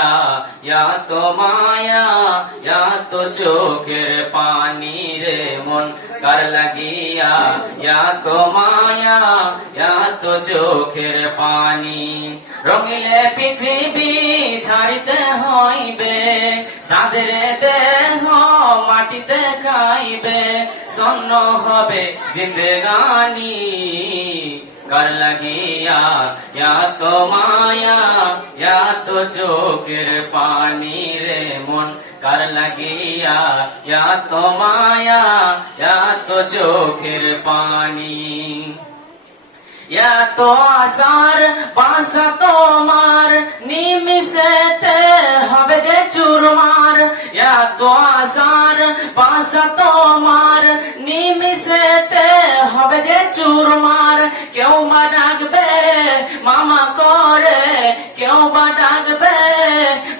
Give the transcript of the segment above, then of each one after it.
লাগিয়া ইয়া তো মায়া ইয়া তো চোখের পানি রে মন কার লাগিয়া ইয়া তো মায়া ইয়া তো চোখের পানি রঙিলে পৃথিবী ছাড়িতে হইবে সাদের দেহ মাটিতে খাইবে শূন্য হবে জিন্দেগানি কার লাগিয়া ইয়া তো মায়া ইয়া তো চোখের পানি রে মন কার লাগিয়া ইয়া তো মায়া ইয়া তো চোখের পানি ইয়া তো আসার পাশা তোমার নিমিষেতে হবে যে চুরমার ইয়া তো আসার পাশা তোমার নিমিষেতে হবে যে চুরমার কেউ বা ডাকবে মামা করে কেউ বা ডাকবে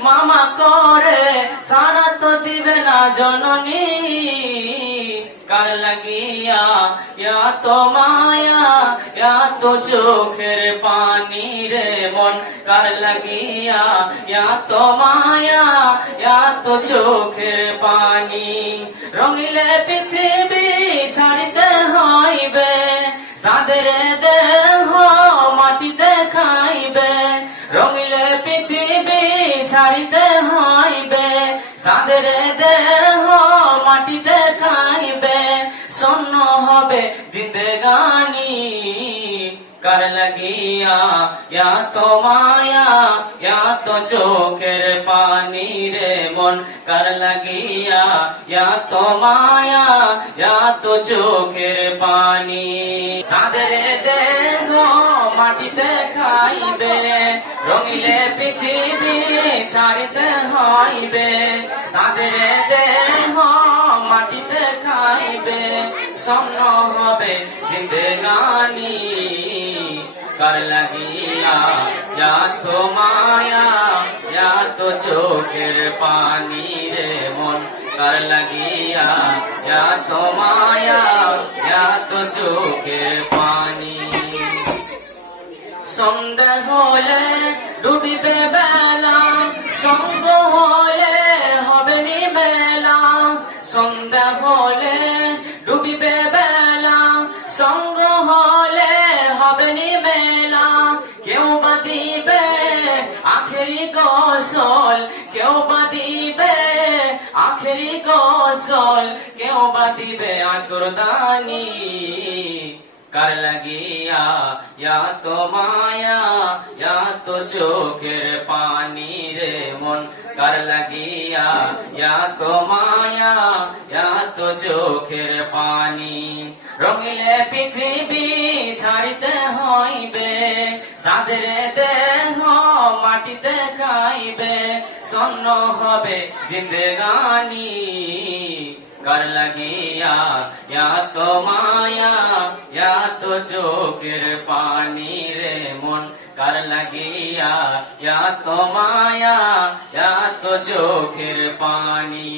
মামা করে সারা তো দিবে না জননী কার লাগিয়া ইয়া তো মায়া ইয়া তো চোখের পানি রে মন কার লাগিয়া ইয়া তো মায়া ইয়া তো চোখের পানি রঙিলে পৃথিবী ছাড়িতে হইবে সাদের দেহ মাটিতে খাইবে রঙিলে পৃথিবী ছাড়িতে হইবে সাদের দেহ মাটিতে খাইবে শূন্য হবে জিন্দেগানি কার লাগিয়া ইয়া তো মায়া ইয়া তো চোখের পানি রে মন কার লাগিয়া ইয়া তো মায়া ইয়া তো চোখের পানি সাদের দেহ মাটিতে খাইবে রঙিলে পৃথিবী ছাড়িতে হইবে সাদের দেহ মাটিতে খাইবে শূন্য হবে জিন্দেগানি কার লাগিয়া ইয়া তো মায়া ইয়া তো চোখের পানি রে মন কার লাগিয়া ইয়া তো মায়া ইয়া তো চোখের পানি সন্ধ্যা হলে ডুবিবে বেলা সঙ্গ হলে হবে নিবেলা সন্ধ্যা হলে ডুবিবে বেলা সঙ্গ হলে হবে নিবেলা কেউ বা দিবে আখেরি গোসল কেউ বা দিবে আখেরি গোসল কেউ বা দিবে আতরদানি কার লাগিয়া ইয়া তো মায়া ইয়া তো চোখের পানি রে মন কার লাগিয়া ইয়া তো মায়া ইয়া তো চোখের পানি রঙিলে পৃথিবী ছাড়িতে হইবে সাদের দেহ মাটিতে খাইবে শূন্য হবে জিন্দেগানি কার লাগিয়া ইয়া তো মায়া ইয়া তো চোখের পানি রে মন কার লাগিয়া ইয়া তো মায়া ইয়া তো চোখের পানি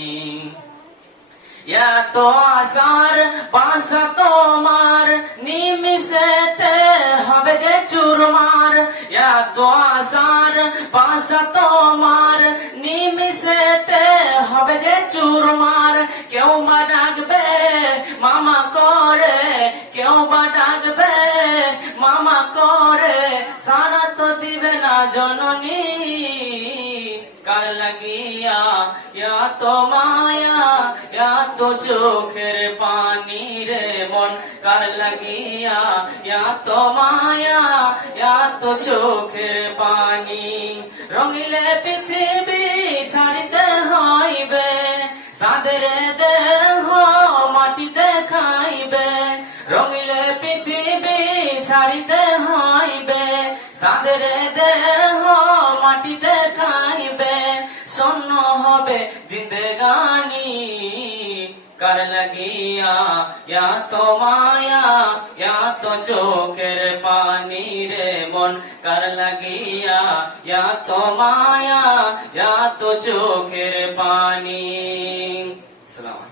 ইয়া তো আসার পাশা তোমার নিমিষেতে হবে যে চুরমার ইয়া তো আসার পাশা তোমার নিমিষেতে হবে যে চুরমার কেউ বা ডাকবে মামা করে কেউ বা ডাকবে মামা করে সারা তো দিবে না জননী কার লাগিয়া ইয়া তো মায়া ইয়া তো চোখের পানি রে মন কার লাগিয়া ইয়া তো মায়া ইয়া তো চোখের পানি রঙিলে পৃথিবী ছাড়িতে হইবে সাদের দেহ মাটিতে খাইবে রঙিলে পৃথিবী ছাড়িতে হইবে সাদের দেহ মাটিতে খাইবে শূন্য হবে জিন্দেগানি কার লাগিয়া ইয়া তো মায়া ইয়া তো চোখের পানি রে মন কার লাগিয়া ইয়া তো মায়া ইয়া তো চোখের পানি। আসসালামু আলাইকুম।